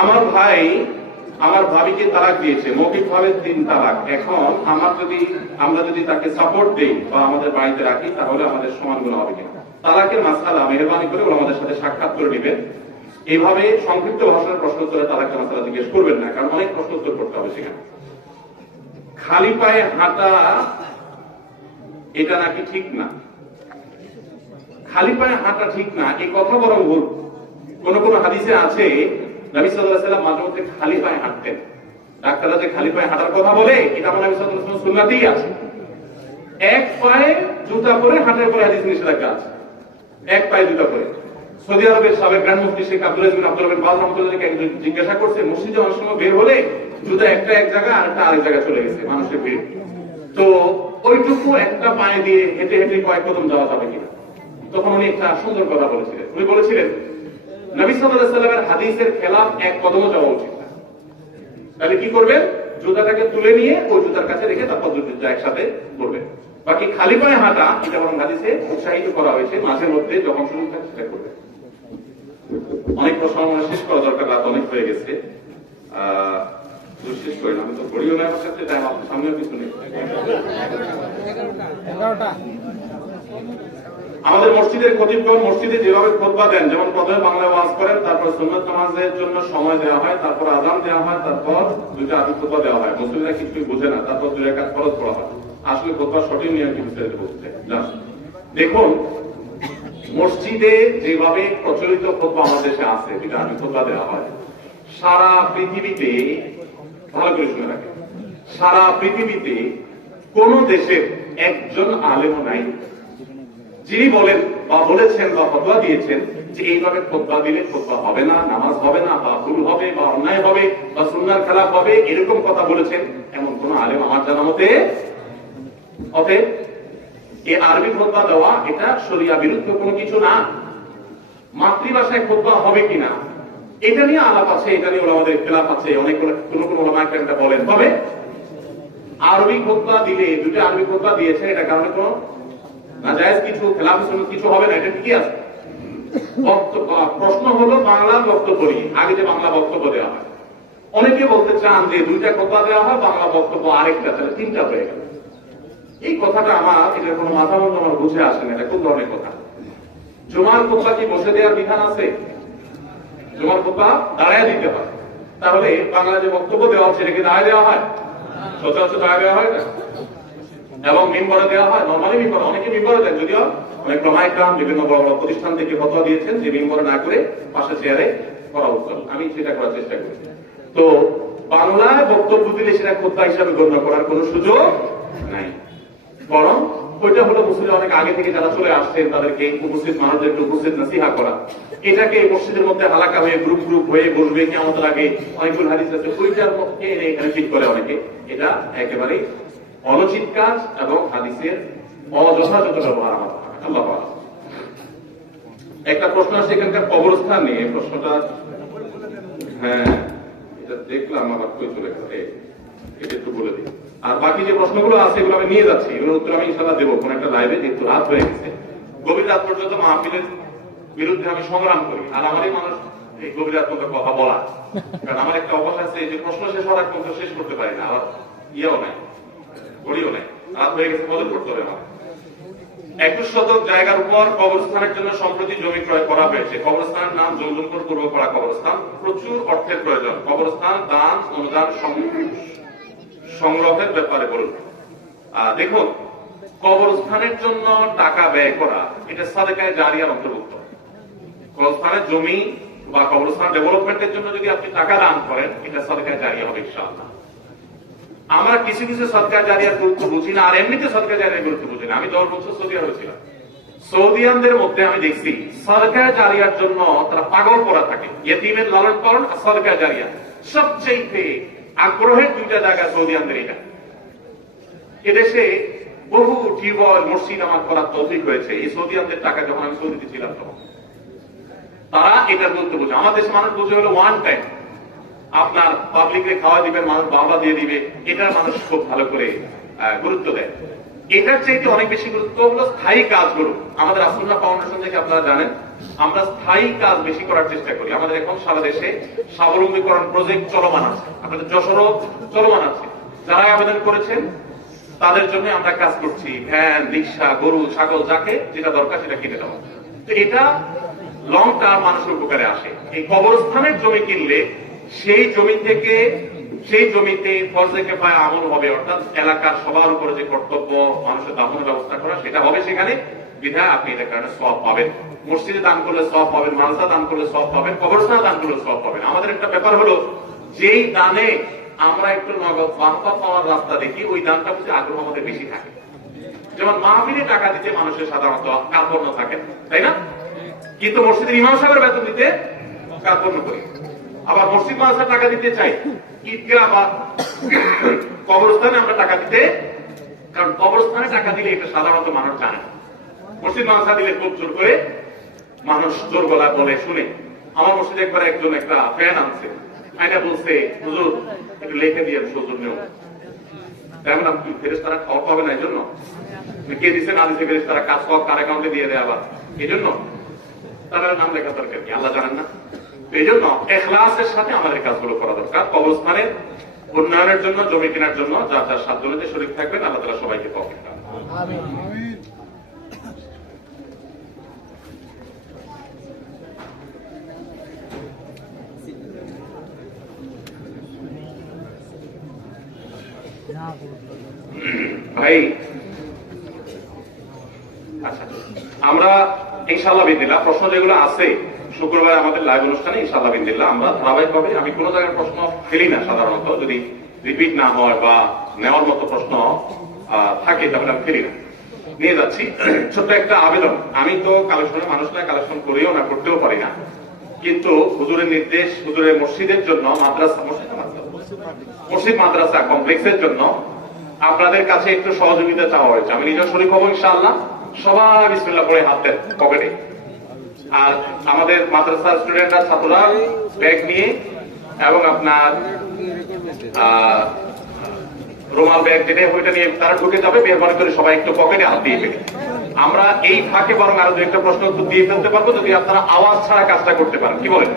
আমার ভাই আমার ভাবিকে তালাক দিয়েছে, মৌখিক ভাবে 3 তালাক। এখন আমরা যদি তাকে সাপোর্ট দেই বা আমাদের বাড়িতে রাখি, তাহলে আমাদের সমান গুণ হবে কিনা? তালাকের মাসআলা মেহরবানি করে আমাদের সাথে সাক্ষাৎ করে নেবেন। এইভাবে সংক্ষিপ্ত ভাষণের প্রশ্ন উত্তরে তালাকের মাসআলা জিজ্ঞেস করবেন না, কারণ অনেক প্রশ্ন উত্তর করতে হবে সেখানে। খালি পায়ে হাঁটা এটা নাকি ঠিক না? খালি পায়ে হাঁটা ঠিক না এই কথা বরং ভুল। কোন কোন হাদিসে আছে নবী সাল্লাল্লাহু আলাইহি ওয়াসাল্লাম মাঝে মধ্যে খালি পায়ে হাঁটতেন। ডাক্তাররা যে খালি পায়ে হাঁটার কথা বলে, এটা নবী সাল্লাল্লাহু আলাইহি ওয়াসাল্লাম সুন্নাতেই আছে। এক পায়ে জুতা পরে হাঁটার পরে হাদিস নিষেধাজ্ঞা আছে, এক পায়ে জুতা পরে। সৌদি আরবের সাবেক গ্র্যান্ড মুফতি শেখ আব্দুল আজিজ বিন আব্দুল বিন বাজ রাহমাতুল্লাহকে একজন জিজ্ঞাসা করছে, মসজিদে অনেক সময় বের হলে জুতা একটা এক জায়গায় আর একটা আরেক জায়গায় চলে গেছে, মানুষের ভিড়, তো ওইটুকু একটা পায়ে দিয়ে হেঁটে হেঁটে কয়েক কদম যাওয়া যাবে কিনা? তখন উনি একটা সুন্দর কথা বলেছিলেন। উনি বলেছিলেন নবী সাল্লাল্লাহু আলাইহি ওয়াসাল্লামের হাদিসের খেলাফ এক কদমও যাওয়া উচিত না। তাহলে কি করবেন? জুতাটাকে তুলে নিয়ে ওই জুতার কাছে রেখে তারপর দুই জুতা একসাথে করবেন। বাকি খালি পায়ে হাঁটা এটা বরং হাদিসে উৎসাহিত করা হয়েছে, মাঝে মধ্যে যখন সুযোগ থাকে সেটা করবেন। অনেক প্রশ্ন আমার শেষ করা দরকার, রাত অনেক হয়ে গেছে। শেষ করেন, আমি তো ঘড়িও না আমার সাথে, তাই আপনার সামনেও কিছু নেই। আমাদের মসজিদের খতিবগণ মসজিদে যেভাবে খুতবা দেন, যেমন প্রথমে বাংলা ওয়াজ করেন, তারপর সুন্নাত নামাজের জন্য সময় দেওয়া হয়, তারপর আযান দেওয়া হয়, তারপর 2টা আরবি খুতবা দেওয়া হয়। মুসলিমরা কিছুই বোঝে না, তারপর 2 রাকাত ফরজ পড়া হয়। আসলে খুতবা সঠিক নিয়ম কি বিস্তারিত বলতে দেখুন, মসজিদে যেভাবে প্রচলিত খুতবা আমাদের দেশে আছে, 2টা আরবি খুতবা দেওয়া হয়, সারা পৃথিবীতে, ভালো করে শুনে রাখেন, সারা পৃথিবীতে কোন দেশের একজন আলেমও নাই যিনি বলেন বা বলেছেন বা ফতোয়া দিয়েছেন যে এইভাবে খুতবা দিলে খুতবা হবে না, নামাজ হবে না, বা ভুল হবে, বা অন্যায় হবে, বা সুন্নাহর খেলাফ হবে, এরকম কথা বলেছেন এমন কোন আলেম আমার জানা মতে। অতএব এই আরবি খুতবা দেওয়া এটা শরিয়া বিরুদ্ধ কোনো কিছু না। মাতৃভাষায় খুতবা হবে কিনা এটা নিয়ে আলাপ আছে, এটা নিয়ে ওলামাদের খেলাফ আছে। অনেক কোন কোন ওলামা কেরাম বলেন, তবে আরবি খুতবা দিলে, 2টা আরবি খুতবা দিয়েছে, এটা কারণে কোনো নাজায়েজ কিছু খেলাফ কিছু হবে না, এটা ঠিকই আছে। প্রশ্ন হলো বাংলা বক্তব্য নিয়ে, আগে যে বাংলা বক্তব্য দেওয়া হয়, অনেকে বলতে চান যে 2টা খুতবা দেওয়া হয়, বাংলা বক্তব্য আরেকটা, তাহলে 3টা হয়ে গেল। এই কথাটা আমার, এটার কোনো মাথা মুন্ড আমার বুঝে আসে না, এটা কোন ধরনের কথা? জুমার খুতবা কি বসে দেওয়ার বিধান আছে? জুমার খুতবা দাঁড়ায় দিতে হয়। তাহলে বাংলা যে বক্তব্য দেওয়া হচ্ছে এটাকে দাঁড়ায় দেওয়া হয়? সচরাচর দাঁড়ায় দেওয়া হয় না, এবং মিম্বরে দেওয়া হয়। নরমালি মিম্বরে, অনেকে মিম্বরে দেন, যদিও অনেক প্রমাইকরাম বিভিন্ন বড় বড় প্রতিষ্ঠান থেকে ফতোয়া দিয়েছেন যে মিম্বরে না করে পাশে চেয়ারে করা উত্তম। আমি সেটা করার চেষ্টা করি। তো বাংলায় বক্তব্য দিলে সেটা খুতবা হিসাবে গণ্য করার কোনো সুযোগ নাই, বরং ওইটা হলো মুসলিম অনেক আগে থেকে যারা চলে আসছেন তাদেরকে উপস্থিত মানুষদেরকে উপস্থিত নসিহা করা। এটাকে মসজিদের মধ্যে হালাকা হয়ে গ্রুপ গ্রুপ হয়ে বসবে, কিয়ামত আগে অনেকগুলো হাদিস আছে, ওইটার মধ্যে এখানে ঠিক করে অনেকে। এটা একেবারে অনুচিত কাজ এবং হাদিসের অযথাযথ ব্যবহার। আল্লাহ একটা প্রশ্ন আছে এখানকার কবরস্থান নিয়ে, প্রশ্নটা হ্যাঁ এটা দেখলাম, আবার কই চলে গেছে, এটা একটু বলে দিই। আর বাকি যে প্রশ্নগুলো আছে এগুলো আমি নিয়ে যাচ্ছি, এগুলোর উত্তর আমি ইনশাআল্লাহ দেবো কোন একটা লাইভে, যেহেতু রাত হয়ে গেছে। গভীর রাত পর্যন্ত মাহফিলের বিরুদ্ধে আমি সংগ্রাম করি, আর আমারই মানুষ এই গভীর রাত পর্যন্ত কথা বলা, কারণ আমার একটা অভ্যাস আছে যে প্রশ্ন শেষ হওয়ার পর্যন্ত শেষ করতে পারি না, আবার ইয়েও নাই, ঘড়িও নাই, রাত হয়ে গেছে, কদর করতে হবে আমার। 21 শতক জায়গার উপর কবরস্থানের জন্য সম্প্রতি জমি ক্রয় করা হয়েছে। কবরস্থানের নাম জৌলুমপুর পূর্বপাড়া কবরস্থান। প্রচুর অর্থের প্রয়োজন। কবরস্থান দান অনুদান সংগ্রহের ব্যাপারে বলুন। দেখুন, কবরস্থানের জন্য টাকা ব্যয় করা এটা সাদেকায়ে জারিয়ার অন্তর্ভুক্ত। কবরস্থানের জমি বা কবরস্থান ডেভেলপমেন্টের জন্য যদি আপনি টাকা দান করেন, এটা সাদেকায়ে জারিয়া হবে ইনশাআল্লাহ। আমরা কিছু কিছু সদকায়ে জারিয়ার গুরুত্ব বুঝি না, আর এমনিতে সদকায়ে জারিয়ার গুরুত্ব বুঝি না। আমি 10 বছর সৌদি আরবে ছিলাম, সৌদিয়ানদের মধ্যে আমি দেখছি সদকায়ে জারিয়ার জন্য তারা পাগল করা থাকে। ইয়েতিমের লালন পালন আর সদকায়ে জারিয়া সবচেয়ে আগ্রহের 2টা জায়গা সৌদিয়ানদের। এটা এদেশে বহু টিউবওয়েল, মসজিদ আমার করার তৌফিক হয়েছে এই সৌদিয়ানদের টাকা, যখন আমি সৌদিতে ছিলাম তখন তারা এটার গুরুত্ব বুঝে। আমার দেশে মানুষ বুঝে হলো ওয়ান টাইম, আপনার পাবলিককে খাওয়া দিবেন, মানুষ বাবা দিয়ে দিবে, এটা মানুষ খুব ভালো করে গুরুত্ব দেয়। এটার চাইতে অনেক বেশি গুরুত্ব হলো স্থায়ী কাজগুলো। আমাদের আসুল্লাহ ফাউন্ডেশন থেকে আপনারা জানেন আমরা স্থায়ী কাজ বেশি করার চেষ্টা করি। আমাদের এখন সারা দেশে স্বাবলম্বীকরণ প্রজেক্ট চলমান আছে, আপনাদের যশোরও চলমান আছে। যারা আবেদন করেছেন তাদের জন্য আমরা কাজ করছি, ভ্যান, রিক্সা, গরু, ছাগল, যাকে যেটা দরকার সেটা কিনে দেওয়া। তো এটা লং টার্ম মানুষের উপকারে আসে। এই কবরস্থানের জমি কিনলে সেই জমিতে ফরজে কিফায়া আমল হবে, অর্থাৎ এলাকার সবার উপরে যে কর্তব্য মানুষের দাফনের ব্যবস্থা করা সেটা হবে সেখানে, বিধায় আপনি এটার কারণে সওয়াব পাবেন। মসজিদে দান করলে সওয়াব পাবেন, মাদ্রাসা দান করলে সওয়াব পাবেন, কবরস্থানে দান করলে সওয়াব পাবেন। আমাদের একটা ব্যাপার হলো যেই দানে আমরা একটু নগদ বাহবা পাওয়ার রাস্তা দেখি, ওই দানটা বুঝে আগ্রহ আমাদের বেশি থাকে। যেমন মাহফিলে টাকা দিতে মানুষের সাধারণত কার্পণ্য থাকে, তাই না? কিন্তু মসজিদের ইমাম সাহেবের বেতন দিতে কার্পণ্য করি। আবার মসজিদ মাদ্রাসা টাকা দিতে চাই, ঈদগাহ বা কবরস্থানে আমরা টাকা দিতে, কারণ কবরস্থানে টাকা দিলে এটা সাধারণত মানুষ জানে। মসজিদ মাদ্রাসা দিলে খুব জোর করে মানুষ জোর গলা বলে শুনে। আমার মসজিদে একবার একজন একটা ফ্যান আনছে, আইনা বলছে হুজুর একটু লিখে দিয়ে সৌজন্যেও, তেমন আপনি ফেরেশতারা খাওয়া পাবে না, এই জন্য কে দিচ্ছে না দিচ্ছে ফেরেশতারা কাজ সব কার অ্যাকাউন্টে দিয়ে দেয়, আবার এই জন্য তাদের নাম লেখা দরকার কি আল্লাহ জানেন না? এই জন্য ইখলাসের সাথে আমাদের কাজগুলো করা দরকার। কবরস্থানের উন্নয়নের জন্য, জমি কেনার জন্য যার যার সাধ্য অনুযায়ী শরীক থাকবেন, আল্লাহ তাআলা সবাইকে তৌফিক দান করুন। ভাই আচ্ছা, আমরা ইনশাআল্লাহ বিদিল্লাহ প্রশ্ন যেগুলো আছে শুক্রবার আমাদের লাইভ অনুষ্ঠানে ইনশাআল্লাহ বিদিল্লাহ আমরা ধারাবাহিকভাবে, আমি কোনো জায়গায় প্রশ্ন ফেলি না সাধারণত, যদি রিপিট না হয় বা নেওয়ার মতো প্রশ্ন থাকে তাহলে আমি ফেলি না, নিয়ে যাচ্ছি। ছোট্ট একটা আবেদন, আমি তো কালেকশনের মানুষ না, কালেকশন করিও না, করতেও পারি না, কিন্তু হুজুরের নির্দেশ, হুজুরের মসজিদের জন্য, মসজিদ মাদ্রাসা কমপ্লেক্সের জন্য আপনাদের কাছে একটু সহযোগিতা চাওয়া হয়েছে। আমি নিজের শরীক হবো ইনশাআল্লাহ, সবাই বিসমিল্লাহ পড়ে হাত দেন পকেটে। আর আমাদের মাদ্রাসার স্টুডেন্টরা, ছাত্ররা ব্যাগ নিয়ে এবং আপনার রুমাল ব্যাগ যেটা ওইটা নিয়ে তারা ঢুকে যাবে, মেহরবানি করে সবাই একটু পকেটে হাত দিয়ে ফেলে। আমরা এই ফাঁকে বরং আরো দু একটা প্রশ্ন উত্তর দিয়ে ফেলতে পারবো যদি আপনারা আওয়াজ ছাড়া কাজটা করতে পারেন, কি বলেন?